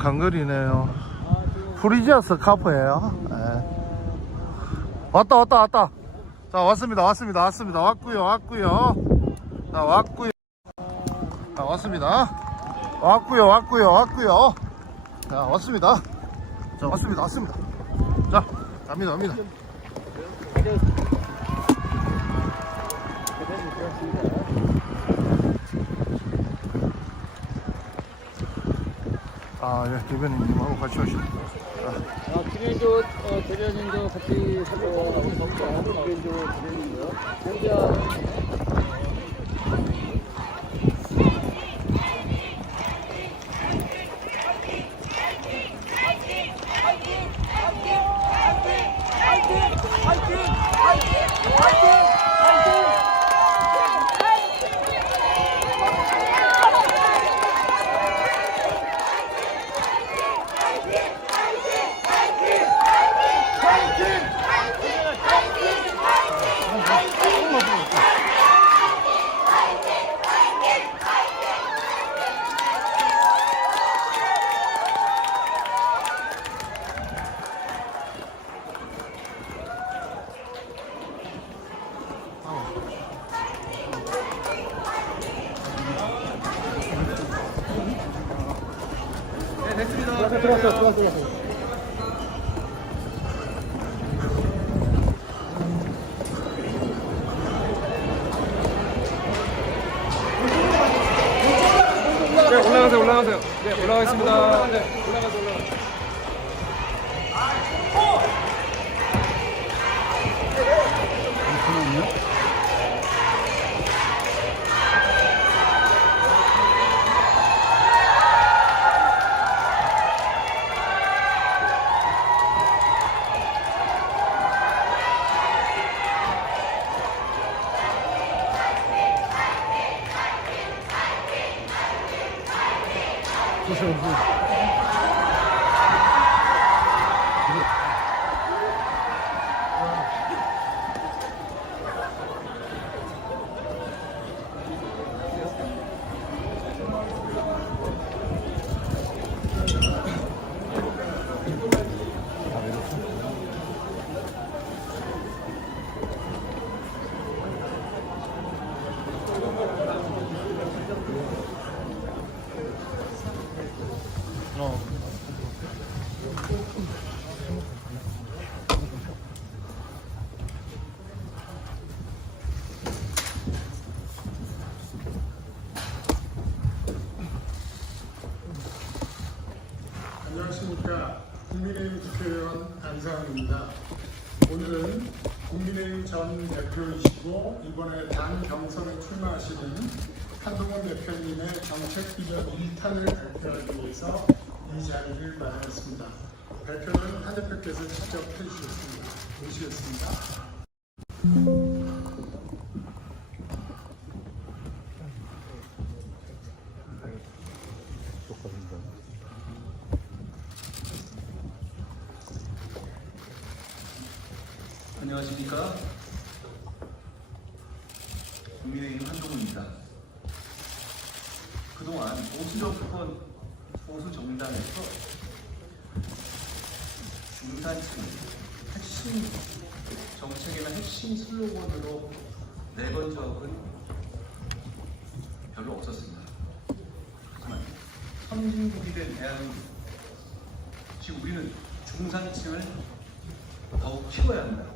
강거리네요. 프리지아스 카프예요. 네. 왔다. 자, 왔습니다. 왔고요. 자, 왔고요. 자, 왔습니다. 왔고요. 자, 왔습니다. 자, 갑니다. 아, 예, 대변인님하고 같이 오십니다. 김현조 대변인도 같이 살펴보고 있습니다. 김현조 대변인이요. 들어왔어. 네, 올라가세요. 네, 올라가겠습니다. 네, 올라가세요. 안녕하십니까. 국민의힘 국회의원 안상훈입니다. 오늘은 국민의힘 전 대표이시고 이번에 당 경선에 출마하시는 한동훈 대표님의 정책 비전 1탄을 발표하기 위해서 이 자리를 마련했습니다. 발표는 한 대표께서 직접 해주셨습니다. 모시겠습니다. 안녕하십니까. 국민의힘 한동훈입니다. 그동안 보수 정당에서 중산층 핵심 정책이나 핵심 슬로건으로 내건 적은 별로 없었습니다. 하지만 선진국이 된 대한민국, 지금 우리는 중산층을 더욱 키워야 합니다.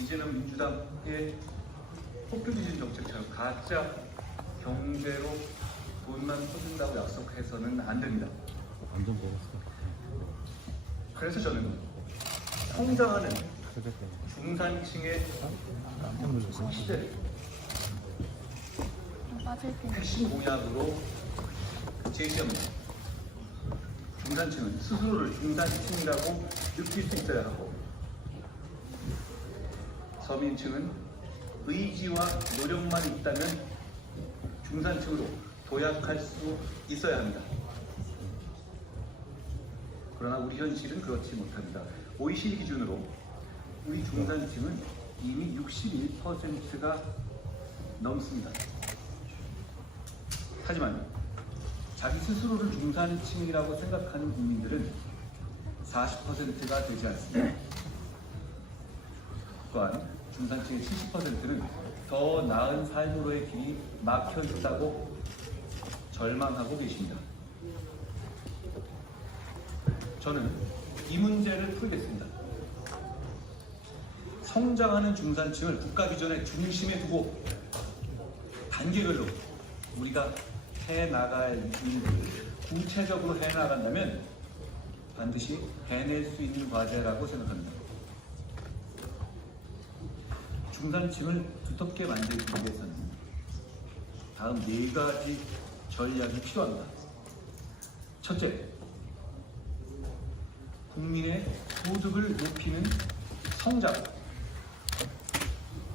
이제는 민주당의 포퓰리즘 정책처럼 가짜 경제로 돈만 퍼준다고 약속해서는 안 됩니다. 그래서 저는 성장하는 중산층의 시대를 핵심 공약으로 제시합니다. 중산층은 스스로를 중산층이라고 느낄 수 있어야 하고, 서민층은 의지와 노력만 있다면 중산층으로 도약할 수 있어야 합니다. 그러나 우리 현실은 그렇지 못합니다. OECD 기준으로 우리 중산층은 이미 61%가 넘습니다. 하지만 자기 스스로를 중산층이라고 생각하는 국민들은 40%가 되지 않습니다. 또한 중산층의 70%는 더 나은 삶으로의 길이 막혀 있다고 절망하고 계십니다. 저는 이 문제를 풀겠습니다. 성장하는 중산층을 국가 비전의 중심에 두고 단계별로 우리가 해나갈 일들을 구체적으로 해나간다면 반드시 해낼 수 있는 과제라고 생각합니다. 중산층을 두텁게 만들기 위해서는 다음 4가지 전략이 필요합니다. 첫째, 국민의 소득을 높이는 성장.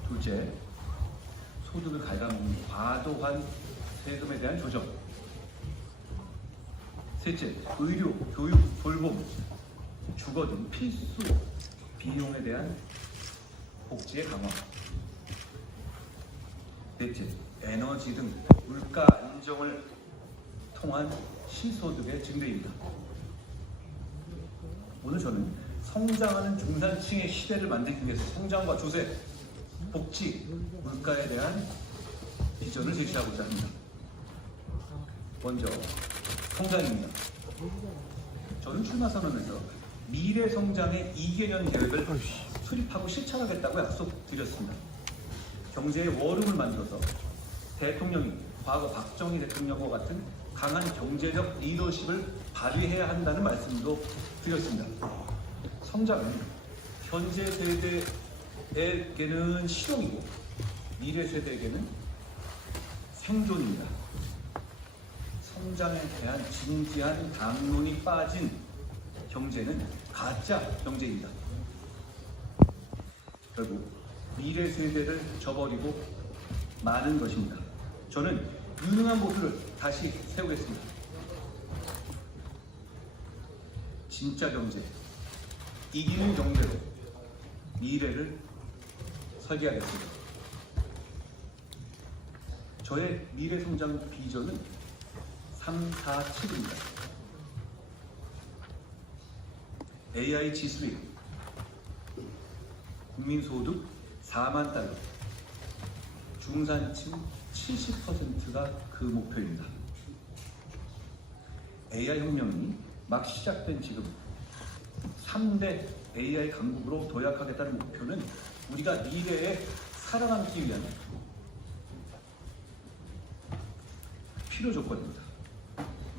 둘째, 소득을 갉아먹는 과도한 세금에 대한 조정. 셋째, 의료, 교육, 돌봄, 주거 등 필수 비용에 대한 복지의 강화. 넷째, 에너지 등 물가 안정을 통한 실소득의 증대입니다. 오늘 저는 성장하는 중산층의 시대를 만들기 위해서 성장과 조세, 복지, 물가에 대한 비전을 제시하고자 합니다. 먼저 성장입니다. 저는 출마 선언에서 미래 성장의 2개년 계획을 수립하고 실천하겠다고 약속드렸습니다. 경제의 워룸을 만들어서 대통령이 과거 박정희 대통령과 같은 강한 경제적 리더십을 발휘해야 한다는 말씀도 드렸습니다. 성장은 현재 세대에게는 실용이고 미래 세대에게는 생존입니다. 성장에 대한 진지한 담론이 빠진 경제는 가짜 경제입니다. 결국 미래 세대를 저버리고 마는 것입니다. 저는 유능한 모습을 다시 세우겠습니다. 진짜 경제, 이기는 경제로 미래를 설계하겠습니다. 저의 미래 성장 비전은 3, 4, 7입니다. AI 지수率, 국민소득 4만 달러, 중산층 70%가 그 목표입니다. AI 혁명이 막 시작된 지금 3대 AI 강국으로 도약하겠다는 목표는 우리가 미래에 살아남기 위한 필요 조건입니다.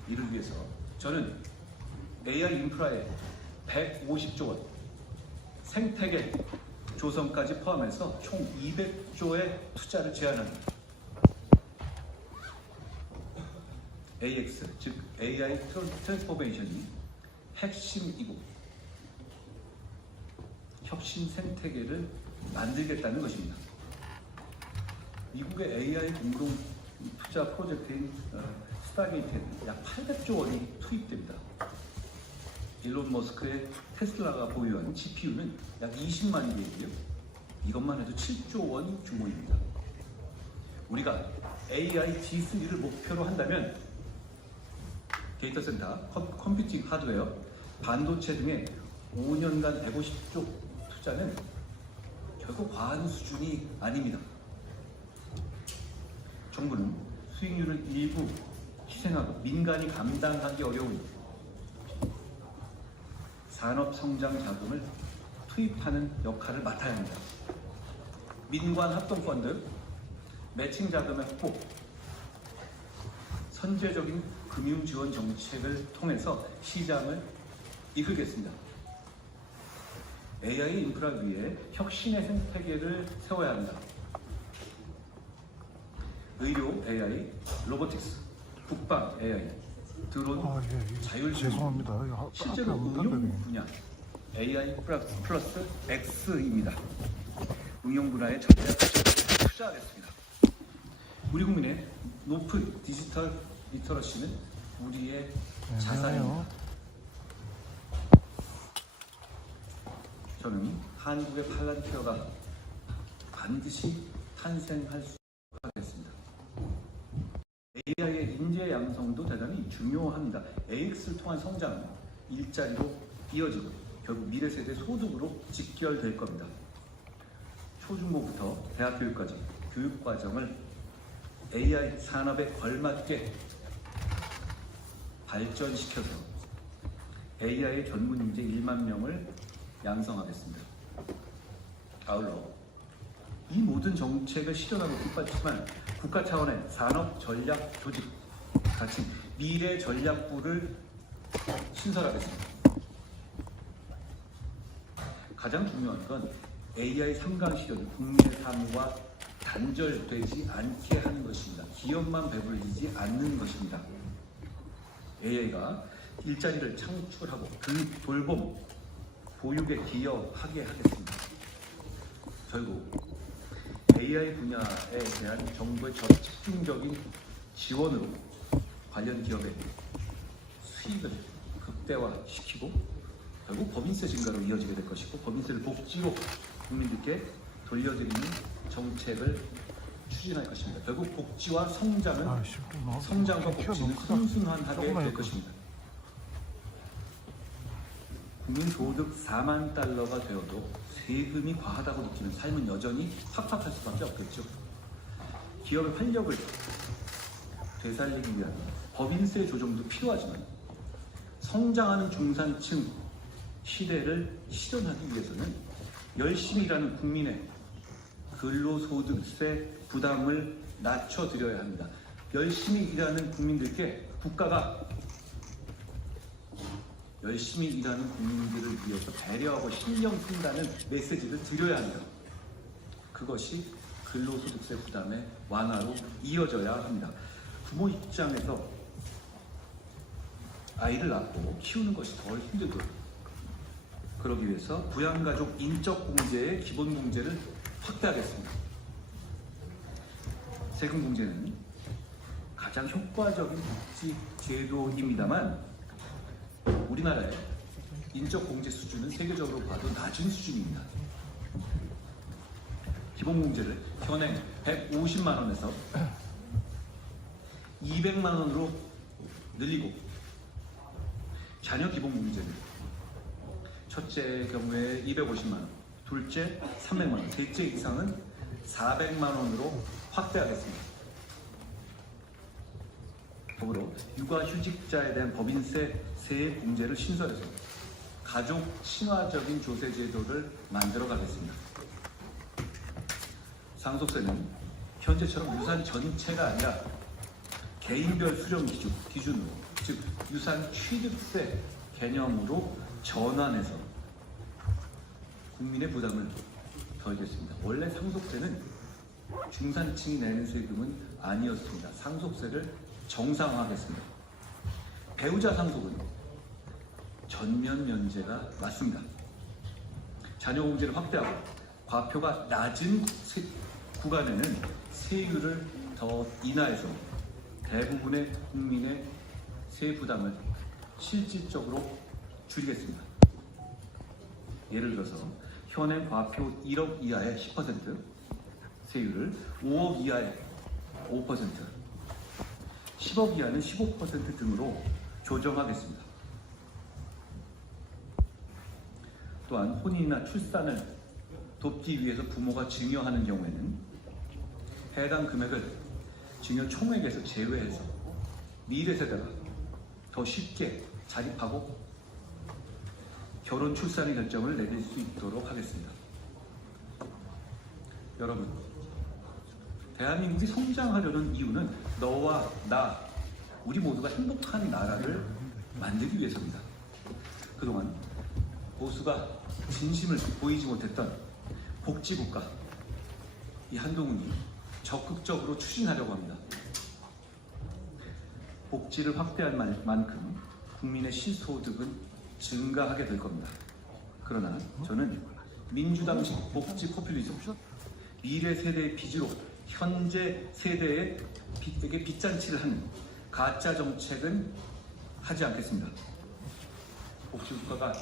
이를 위해서 저는 AI 인프라에 150조 원, 생태계 조성까지 포함해서 총 200조의 투자를 제안합니다. AX, 즉 AI 트랜스포메이션이 핵심이고 혁신 생태계를 만들겠다는 것입니다. 미국의 AI 공동 투자 프로젝트인 스타게이트에는 약 800조 원이 투입됩니다. 일론 머스크의 테슬라가 보유한 GPU는 약 20만 개이고요. 이것만 해도 7조 원 규모입니다. 우리가 AI G3를 목표로 한다면 데이터 센터, 컴퓨팅 하드웨어, 반도체 등의 5년간 150조 투자는 결코 과한 수준이 아닙니다. 정부는 수익률을 일부 희생하고 민간이 감당하기 어려운 산업 성장 자금을 투입하는 역할을 맡아야 합니다. 민관 합동펀드, 매칭 자금의 확보, 선제적인 금융 지원 정책을 통해서 시장을 이끌겠습니다. AI 인프라 위에 혁신의 생태계를 세워야 합니다. 의료 AI, 로보틱스, 국방 AI, 드론, 자율주행, 죄송합니다. 실제로 응용 분야 AI 플러스 X입니다. 응용 분야에 전략 투자하겠습니다. 우리 국민의 높은 디지털 리터러시는 우리의 자산입니다. 저는 한국의 팔란티어가 반드시 탄생할 수 있습니다. AI의 인재 미래 양성도 대단히 중요합니다. AX를 통한 성장은 일자리로 이어지고 결국 미래 세대 소득으로 직결될 겁니다. 초중고부터 대학 교육까지 교육 과정을 AI 산업에 걸맞게 발전시켜서 AI 전문 인재 1만 명을 양성하겠습니다. 아울러 이 모든 정책을 실현하고 뒷받침한 국가 차원의 산업 전략 조직, 같은 미래 전략부를 신설하겠습니다. 가장 중요한 건 AI 3강 실현을 국민의 삶과 단절되지 않게 하는 것입니다. 기업만 배불리지 않는 것입니다. AI가 일자리를 창출하고 그 돌봄, 보육에 기여하게 하겠습니다. 결국 AI 분야에 대한 정부의 집중적인 지원으로 관련 기업의 수익을 극대화시키고 결국 법인세 증가로 이어지게 될 것이고 법인세를 복지로 국민들께 돌려드리는 정책을 추진할 것입니다. 결국 복지와 성장은 성장과 복지는 선순환하게 될 것입니다. 국민 소득 4만 달러가 되어도 세금이 과하다고 느끼는 삶은 여전히 팍팍할 수밖에 없겠죠. 기업의 활력을 되살리기 위한 법인세 조정도 필요하지만 성장하는 중산층 시대를 실현하기 위해서는 열심히 일하는 국민의 근로소득세 부담을 낮춰드려야 합니다. 열심히 일하는 국민들께 국가가 열심히 일하는 국민들을 위해서 배려하고 신경 쓴다는 메시지를 드려야 합니다. 그것이 근로소득세 부담의 완화로 이어져야 합니다. 부모 입장에서 아이를 낳고 키우는 것이 더 힘들고 그러기 위해서 부양가족 인적공제의 기본공제를 확대하겠습니다. 세금공제는 가장 효과적인 복지 제도입니다만 우리나라의 인적공제 수준은 세계적으로 봐도 낮은 수준입니다. 기본공제를 현행 150만 원에서 200만 원으로 늘리고 자녀 기본공제를 첫째 경우에 250만 원, 둘째 300만 원, 셋째 이상은 400만 원으로 확대하겠습니다. 더불어 육아휴직자에 대한 법인세 세액 공제를 신설해서 가족 친화적인 조세 제도를 만들어 가겠습니다. 상속세는 현재처럼 유산 전체가 아니라 개인별 수령 기준으로 즉 유산 취득세 개념으로 전환해서 국민의 부담을 덜겠습니다. 원래 상속세는 중산층이 내는 세금은 아니었습니다. 상속세를 정상화하겠습니다. 배우자 상속은 전면 면제가 맞습니다. 자녀 공제를 확대하고 과표가 낮은 구간에는 세율을 더 인하해서 대부분의 국민의 세 부담을 실질적으로 줄이겠습니다. 예를 들어서 현행 과표 1억 이하의 10%, 세율을 5억 이하의 5%, 10억 이하는 15% 등으로 조정하겠습니다. 또한 혼인이나 출산을 돕기 위해서 부모가 증여하는 경우에는 해당 금액을 증여 총액에서 제외해서 미래 세대가 더 쉽게 자립하고 결혼 출산의 결정을 내릴 수 있도록 하겠습니다. 여러분, 대한민국이 성장하려는 이유는 너와 나, 우리 모두가 행복한 나라를 만들기 위해서입니다. 그동안 보수가 진심을 보이지 못했던 복지국가, 이 한동훈이 적극적으로 추진하려고 합니다. 복지를 확대할 만큼 국민의 실소득은 증가하게 될 겁니다. 그러나 저는 민주당식 복지 포퓰리즘, 미래 세대의 빚으로 현재 세대에게 빚잔치를 하는 가짜 정책은 하지 않겠습니다. 복지국가가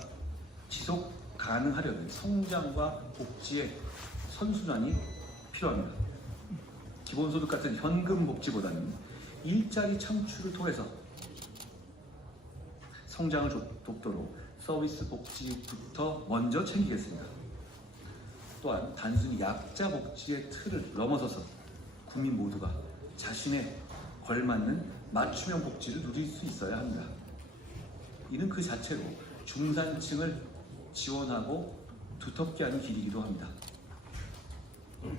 지속 가능하려면 성장과 복지의 선순환이 필요합니다. 기본소득 같은 현금 복지보다는 일자리 창출을 통해서 성장을 돕도록 서비스 복지부터 먼저 챙기겠습니다. 또한 단순히 약자 복지의 틀을 넘어서서 국민 모두가 자신에 걸맞는 맞춤형 복지를 누릴 수 있어야 합니다. 이는 그 자체로 중산층을 지원하고 두텁게 하는 길이기도 합니다.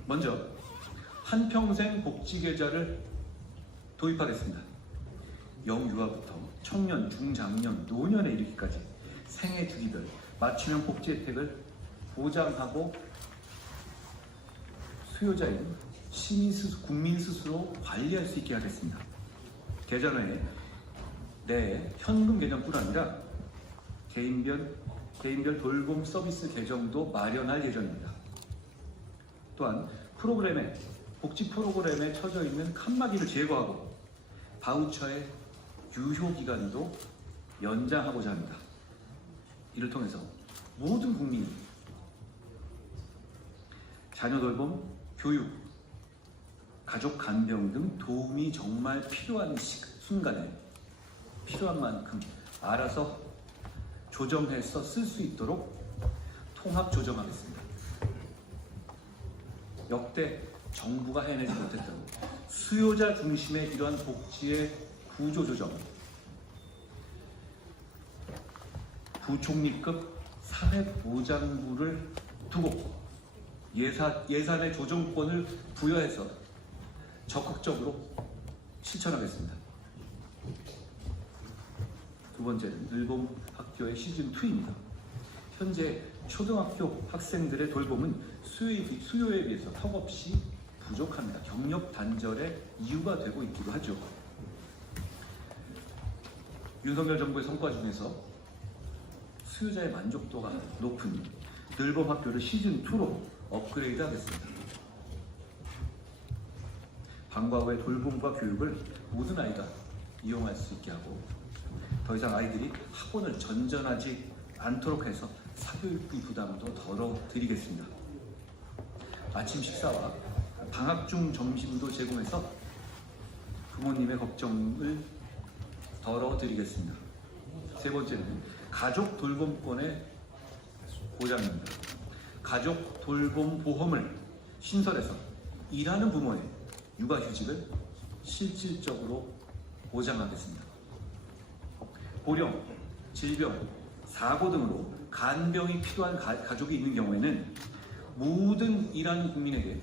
먼저 한평생 복지계좌를 도입하겠습니다. 영유아부터 청년, 중장년, 노년에 이르기까지 생애 주기별 맞춤형 복지 혜택을 보장하고 수요자인 국민 스스로 관리할 수 있게 하겠습니다. 계좌 내에 현금 개념뿐 아니라 개인별 돌봄 서비스 계정도 마련할 예정입니다. 또한 복지 프로그램에 처져 있는 칸막이를 제거하고 바우처의 유효 기간도 연장하고자 합니다. 이를 통해서 모든 국민이 자녀 돌봄, 교육, 가족 간병 등 도움이 정말 필요한 순간에 필요한 만큼 알아서 조정해서 쓸 수 있도록 통합 조정하겠습니다. 역대 정부가 해내지 못했던 수요자 중심의 이러한 복지의 구조 조정, 부총리급 사회보장부를 두고 예산의 조정권을 부여해서 적극적으로 실천하겠습니다. 두 번째는 늘봄학교의 시즌2입니다. 현재 초등학교 학생들의 돌봄은 수요에 비해서 턱없이 부족합니다. 경력 단절의 이유가 되고 있기도 하죠. 윤석열 정부의 성과 중에서 수요자의 만족도가 높은 늘봄학교를 시즌2로 업그레이드 하겠습니다. 방과 후의 돌봄과 교육을 모든 아이가 이용할 수 있게 하고 더 이상 아이들이 학원을 전전하지 않도록 해서 사교육비 부담도 덜어드리겠습니다. 아침 식사와 방학 중 점심도 제공해서 부모님의 걱정을 덜어드리겠습니다. 세 번째는 가족 돌봄권의 보장입니다. 가족 돌봄 보험을 신설해서 일하는 부모의 육아휴직을 실질적으로 보장하겠습니다. 고령, 질병, 사고 등으로 간병이 필요한 가족이 있는 경우에는 모든 일하는 국민에게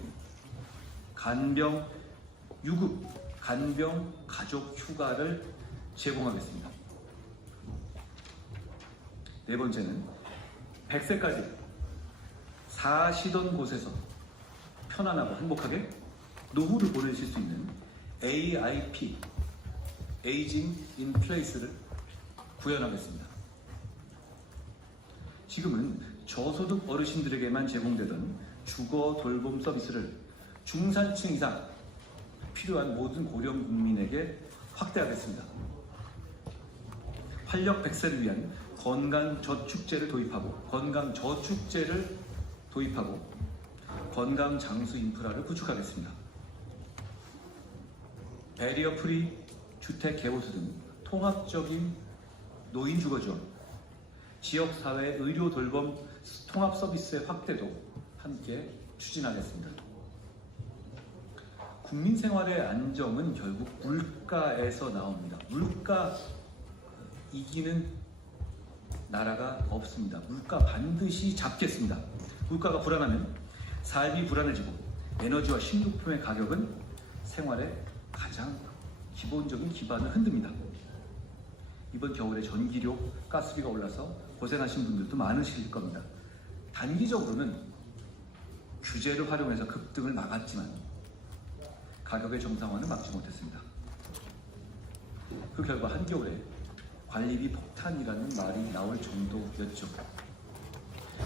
간병 유급, 간병 가족 휴가를 제공하겠습니다. 네 번째는 100세까지 사시던 곳에서 편안하고 행복하게 노후를 보내실 수 있는 AIP, Aging in Place를 구현하겠습니다. 지금은 저소득 어르신들에게만 제공되던 주거 돌봄 서비스를 중산층 이상 필요한 모든 고령 국민에게 확대하겠습니다. 활력 100세를 위한 건강저축제를 도입하고 건강장수 인프라를 구축하겠습니다. 배리어 프리 주택 개보수 등 통합적인 노인주거 지원, 지역사회 의료 돌봄 통합 서비스의 확대도 함께 추진하겠습니다. 국민 생활의 안정은 결국 물가에서 나옵니다. 물가 이기는 나라가 없습니다. 물가 반드시 잡겠습니다. 물가가 불안하면 삶이 불안해지고 에너지와 식료품의 가격은 생활의 가장 기본적인 기반을 흔듭니다. 이번 겨울에 전기료, 가스비가 올라서 고생하신 분들도 많으실 겁니다. 단기적으로는 규제를 활용해서 급등을 막았지만 가격의 정상화는 막지 못했습니다. 그 결과 한겨울에 관리비 폭탄이라는 말이 나올 정도였죠.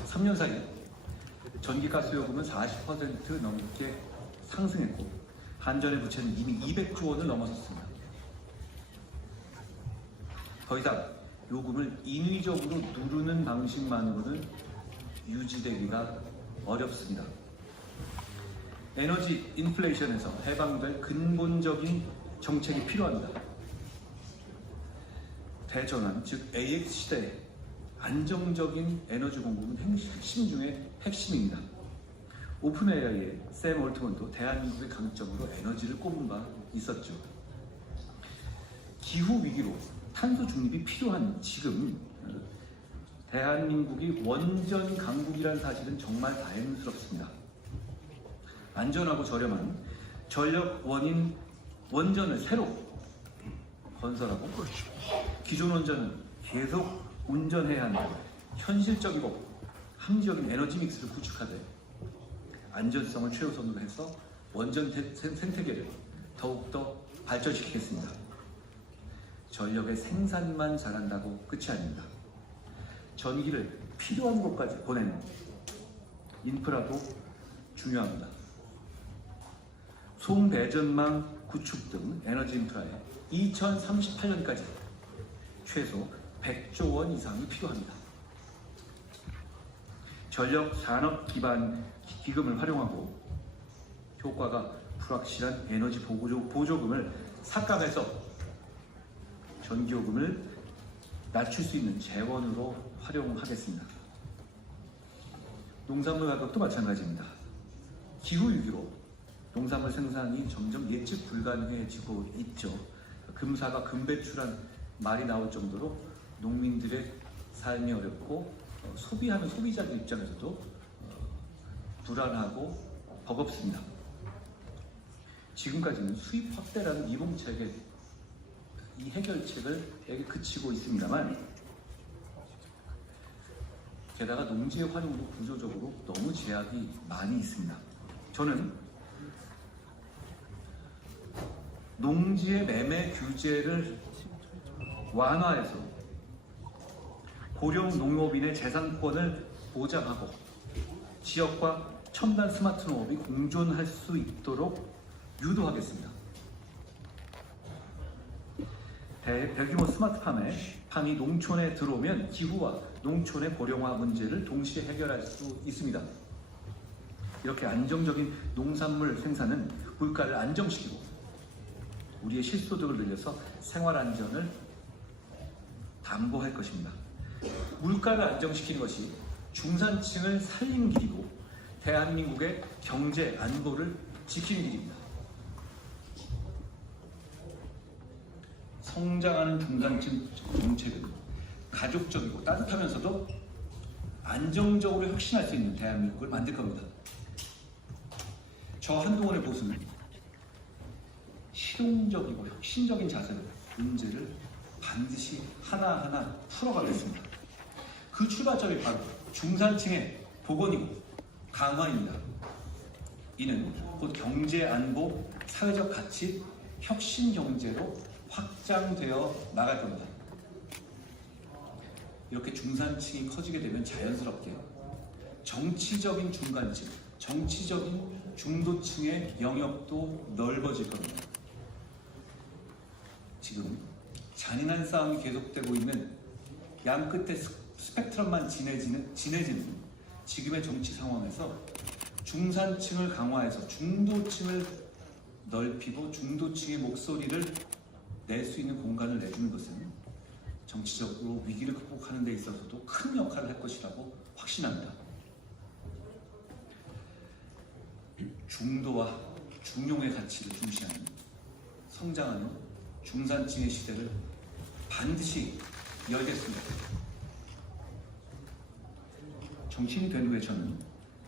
3년 사이 전기가스 요금은 40% 넘게 상승했고 한전의 부채는 이미 200조 원을 넘어섰습니다. 더 이상 요금을 인위적으로 누르는 방식만으로는 유지되기가 어렵습니다. 에너지 인플레이션에서 해방될 근본적인 정책이 필요합니다. 대전환, 즉 AX 시대에 안정적인 에너지 공급은 핵심 중에 핵심입니다. 오픈 AI의 샘 올트먼도 대한민국의 강점으로 에너지를 꼽은 바 있었죠. 기후 위기로 탄소 중립이 필요한 지금 대한민국이 원전 강국이라는 사실은 정말 다행스럽습니다. 안전하고 저렴한 전력 원전을 새로 건설하고 기존 원전은 계속 운전해야 한다는 현실적이고 합리적인 에너지 믹스를 구축하되 안전성을 최우선으로 해서 원전 생태계를 더욱더 발전시키겠습니다. 전력의 생산만 잘한다고 끝이 아닙니다. 전기를 필요한 곳까지 보내는 인프라도 중요합니다. 송배전망 구축 등 에너지 인프라에 2038년까지 최소 100조 원 이상이 필요합니다. 전력 산업 기반 기금을 활용하고 효과가 불확실한 에너지 보조금을 삭감해서 전기요금을 낮출 수 있는 재원으로 활용하겠습니다. 농산물 가격도 마찬가지입니다. 기후위기로 농산물 생산이 점점 예측 불가능해지고 있죠. 금사가 금배출한 말이 나올 정도로 농민들의 삶이 어렵고 소비하는 소비자들 입장에서도 불안하고 버겁습니다. 지금까지는 수입 확대라는 이봉책의 이 해결책을 그치고 있습니다만 게다가 농지의 활용도 구조적으로 너무 제약이 많이 있습니다. 저는 농지의 매매 규제를 완화해서 고령 농업인의 재산권을 보장하고 지역과 첨단 스마트 농업이 공존할 수 있도록 유도하겠습니다. 대규모 스마트팜이 농촌에 들어오면 기후와 농촌의 고령화 문제를 동시에 해결할 수 있습니다. 이렇게 안정적인 농산물 생산은 물가를 안정시키고 우리의 실소득을 늘려서 생활 안전을 담보할 것입니다. 물가를 안정시키는 것이 중산층을 살리는 길이고 대한민국의 경제 안보를 지키는 길입니다. 성장하는 중산층 정책은 가족적이고 따뜻하면서도 안정적으로 혁신할 수 있는 대한민국을 만들 겁니다. 저 한동훈의 보수는 실용적이고 혁신적인 자세로 문제를 반드시 하나하나 풀어가겠습니다. 그 출발점이 바로 중산층의 복원이고 강화입니다. 이는 곧 경제 안보, 사회적 가치, 혁신 경제로 확장되어 나갈 겁니다. 이렇게 중산층이 커지게 되면 자연스럽게 정치적인 중간층, 정치적인 중도층의 영역도 넓어질 겁니다. 지금 잔인한 싸움이 계속되고 있는 양 끝에 스펙트럼만 진해지는 지금의 정치 상황에서 중산층을 강화해서 중도층을 넓히고 중도층의 목소리를 낼 수 있는 공간을 내주는 것은 정치적으로 위기를 극복하는 데 있어서도 큰 역할을 할 것이라고 확신합니다. 중도와 중용의 가치를 중시하는 성장하는 중산층의 시대를 반드시 열겠습니다. 정치인이 된 후에 저는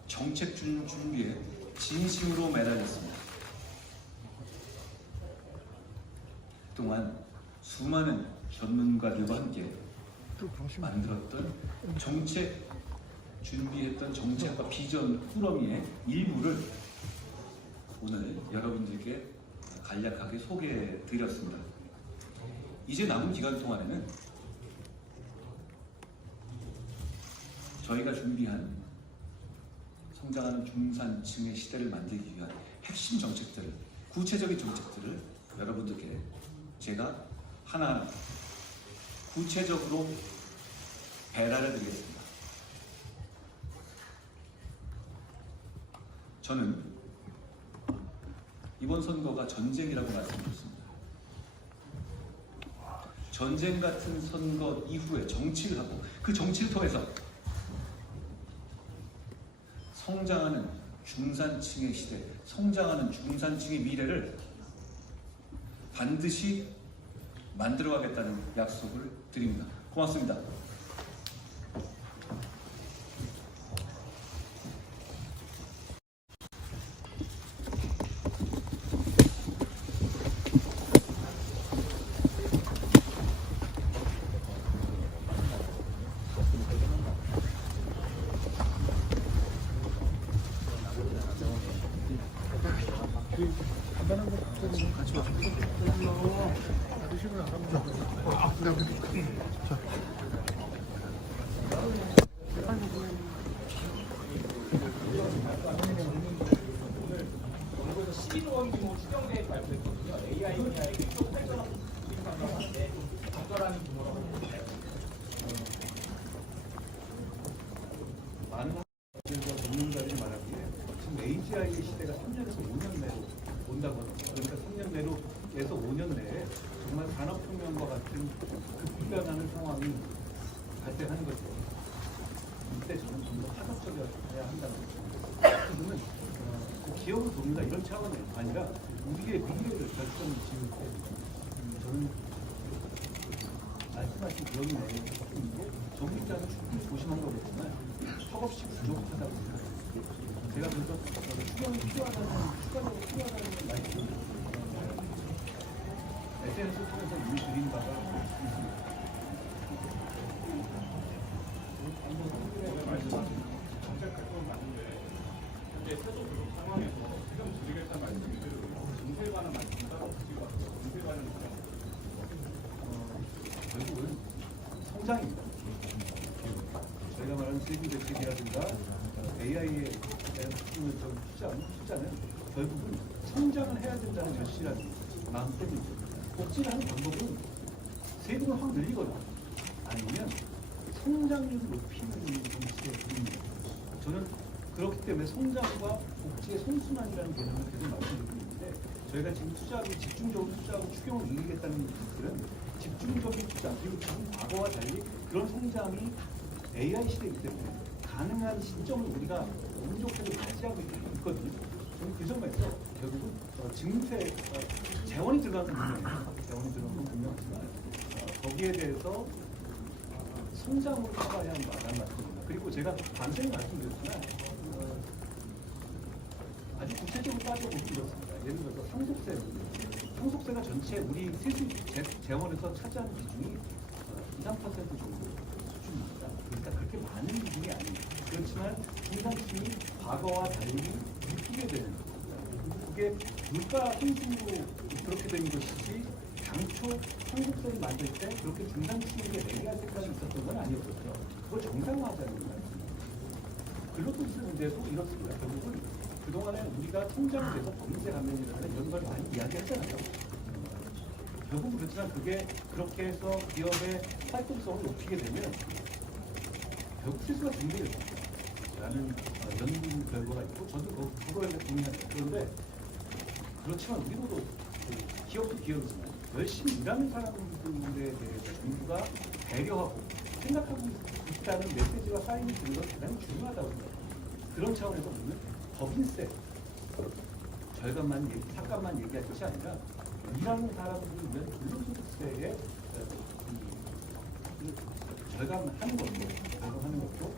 정책 준비에 진심으로 매달렸습니다. 그동안 수많은 전문가들과 함께 만들었던 정책, 준비했던 정책과 비전 꾸러미의 일부를 오늘 여러분들께 간략하게 소개해 드렸습니다. 이제 남은 기간 동안에는 저희가 준비한 성장하는 중산층의 시대를 만들기 위한 핵심 정책들을, 구체적인 정책들을 여러분들께 제가 하나하나 구체적으로 배달해 드리겠습니다. 저는 이번 선거가 전쟁이라고 말씀드렸습니다. 전쟁 같은 선거 이후에 정치를 하고 그 정치를 통해서 성장하는 중산층의 시대, 성장하는 중산층의 미래를 반드시 만들어가겠다는 약속을 드립니다. 고맙습니다. 많은 학생들과 전문가들이 말하기에 지금 AGI의 시대가 3년에서 5년 내로 온다고 합니다. 그러니까 3년 내로에서 5년 내에 정말 산업혁명과 같은 급변하는 상황이 발생하는 거죠. 이때 저는 좀 더 파격적이어야 한다는 거죠. 그러면 기업을 돕는다 이런 차원이 아니라 우리의 미래를 결정 지을 때 저는 말씀하신 그런 내용이고 정리자는 충분히 조심한 거겠지만 턱없이 부족하다고 생각합니다. 제가 그래서 추경이 추가적으로 필요하다는 말씀을 SNS를 통해서 이미 드린 바가 있습니다. 결국은 성장입니다. 저희가 말하는 세금 대책이라든가 AI에 대한 투자는 결국은 성장을 해야 된다는 결실이라는 마음 때문이죠. 복지를 하는 방법은 세금을 확 늘리거나 아니면 성장률을 높이는 방식의 부분입니다. 저는 그렇기 때문에 성장과 복지의 선순환이라는 개념을 계속 말씀드리고 있는데 저희가 지금 투자를 집중적으로 투자하고 추경을 이기겠다는 분들은 집중적인 투자 그리고 지금 과거와 달리 그런 성장이 AI 시대이기 때문에 가능한 시점을 우리가 운 좋게도 맞이하고 있거든요. 저는 그 점에서 결국은 증세 재원이 들어가는 분명해요. 재원이 들어가는 건 분명하지만 거기에 대해서 성장으로 커봐야 한다는 말씀입니다. 그리고 제가 반성히 말씀드렸지만 아주 구체적으로 따져보면 이렇습니다. 예를 들어서 상속세가 전체 우리 세수 재원에서 차지하는 비중이 2~3% 정도 수준입니다. 그러니까 그렇게 많은 비중이 아닙니다. 그렇지만 중산층이 과거와 달리 느끼게 되는 그게 물가 상승으로 그렇게 된 것이지 당초 상속세를 만들 때 그렇게 중산층에게 내려갈 생각이 있었던 건 아니었거든요. 그걸 정상화하자는 말씀입니다. 글로벌스 문제도 이렇습니다. 결국은 그동안에 우리가 성장을 해서 범죄 감면이라는 이런 걸 많이 이야기했잖아요. 결국은 그렇지만 그게 그렇게 해서 기업의 활동성을 높이게 되면 결국 세수가 증대됩니다. 라는 연구 결과가 있고 저도 그거에 대해 동의합니다. 그런데 그렇지만 우리도 기업도 기업이지만 열심히 일하는 사람들에 대해서 정부가 배려하고 생각하고 있다는 메시지가 쌓이는 건 대단히 중요하다고 생각합니다. 그런 차원에서 보면 법인세 삭감만 얘기할 것이 아니라 일하는 사람들을 위한 근로소득세에 절감하는 것도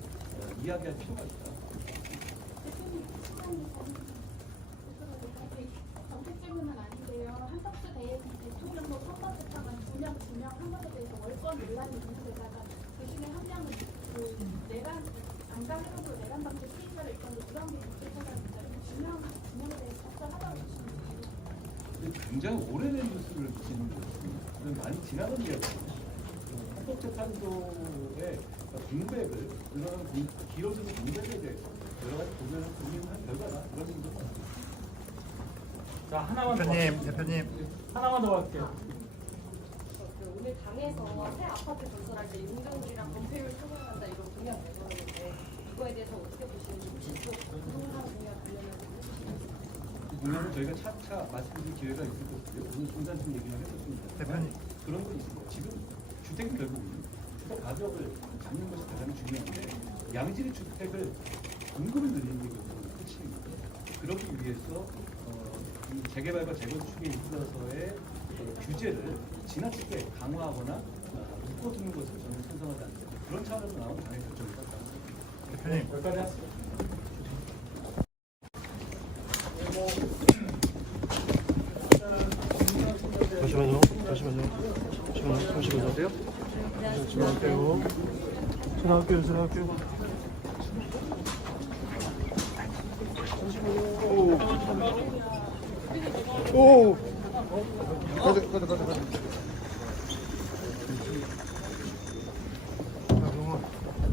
이야기할 필요가 있다. 정책 질문은 아닌데요. 한덕수 대통령도 선거됐다가 두명 한 것에 대해서 월권 논란이 있는 데다가 그 중에 한 명은 내란 안강해로도 내란 방지 수익자를 일정도 부당비 국제사장입니다. 중요한 분야에 대해서 적절하다고 보시는 굉장히 오래된 뉴스를 지는 것같습니다. 많이 지나간 이야기입니다. 헌법재판소의 공백을 그런 길어지는 공백에 대해서 여러 가지 고민한 결과다 그런 정도 같습니다. 자, 하나만 대표님. 하나만 더 할게요. 오늘 당에서 새 아파트 건설할 때 용적률이랑 건폐율 상향한다 이런 공약 내놓았는데 이거에 대해서 어떻게 보시는지 혹시 또 부동산 공약 관련해서 해주시는지. 그 공약은 저희가 차차 말씀드릴 기회가 있을 것 같아요. 오늘 중단점 얘기만 해봤습니다. 대표님. 그런 건 있고 지금 주택은 결국은 주택 가격을 잡는 것이 가장 중요한데 양질의 주택을 공급을 늘리는 게 결국은 핵심입니다. 그러기 위해서 이 재개발과 재건축에 있어서의 규제를 지나치게 강화하거나 묶어두는 것을 저는 찬성하지 않습니다. 그런 차원에서 나온 당의 결정이다. 대표님. 여기까지 하시죠. 잠시만요. 전화할게요. 오. 가자.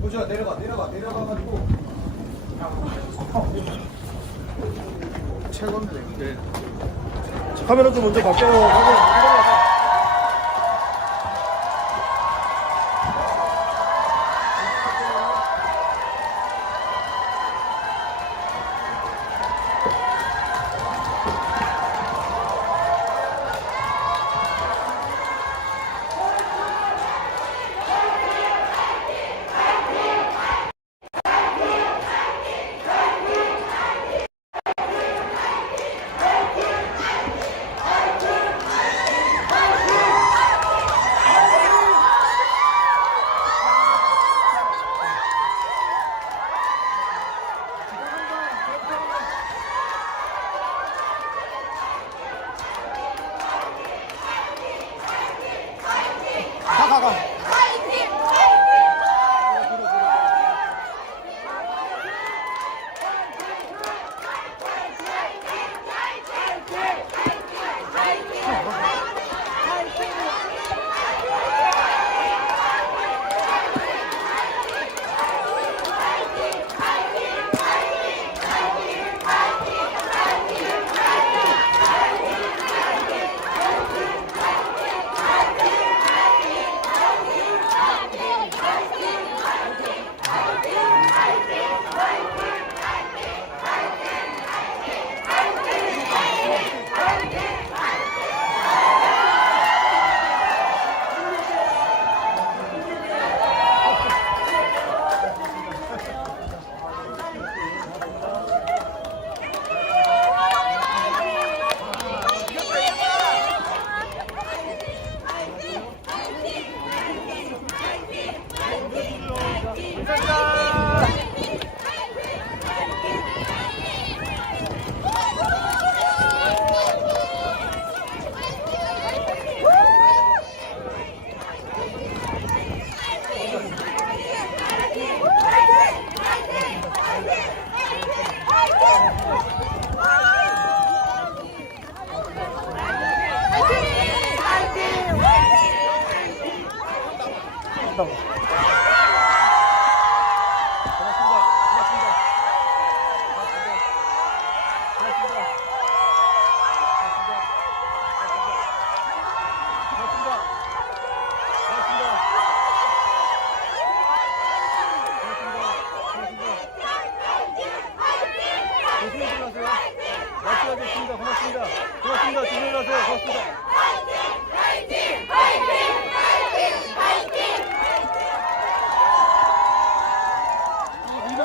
호주야 내려가가지고. 최고인데. 네. 카메라 좀 먼저 바꿔요.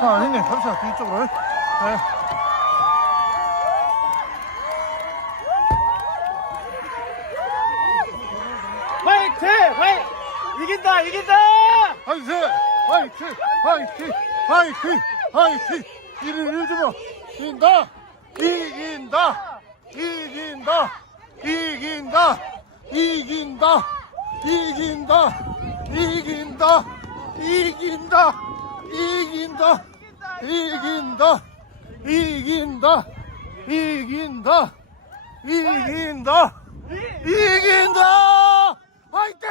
형님, 잠시만, 뒤쪽으로. 네. 화이팅! 이긴다! 화이팅! 이를 주면 이긴다! 화이팅!